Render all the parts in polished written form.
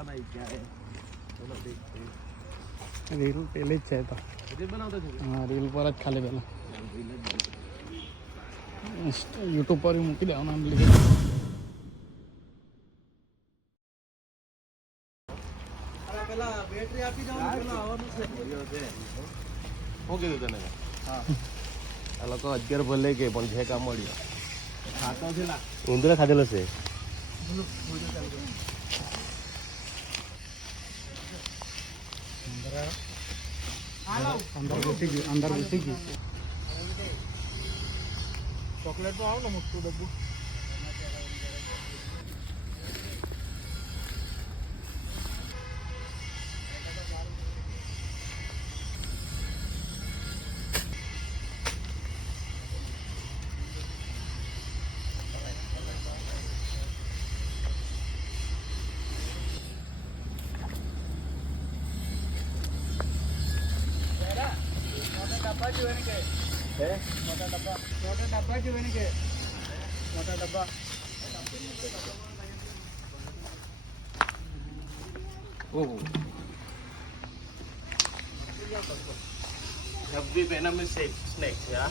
पता नहीं क्या है, चलो देखते हैं। રીલ પેલી જ છે તો रील बनाते थे હા રીલ પર જ ખાલી પેલા યુટ્યુબ પર મૂકી દેવાનું આમ લીધે પેલા બેટરી આપી જાવ પેલા આવવાનું છે શું કીધું તને હા આ લોકો 11 ભલે કે પણ છે કામ મળ્યો ખાતો છે ના ઉંદરા ખાધેલો છે અંદર ઘૂસી ગયું ચોકલેટ તો આવ ને મોટું ડબ્બું Heavy venomous snake, yeah.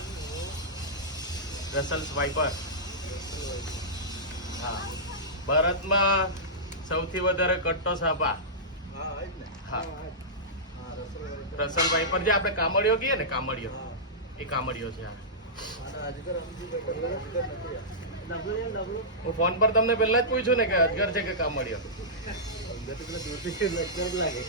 Brussels viper. હા ભારતમાં સૌથી વધારે કટ્ટો સાપ આ હા રસલ વાઇપર જે આપણે કામળિયો કહીએ ને કામળિયો એ કામળિયો છે આ હું ફોન પર તમને પહેલા જ પૂછ્યું ને કે અજગર છે કે કામળિયો લાગે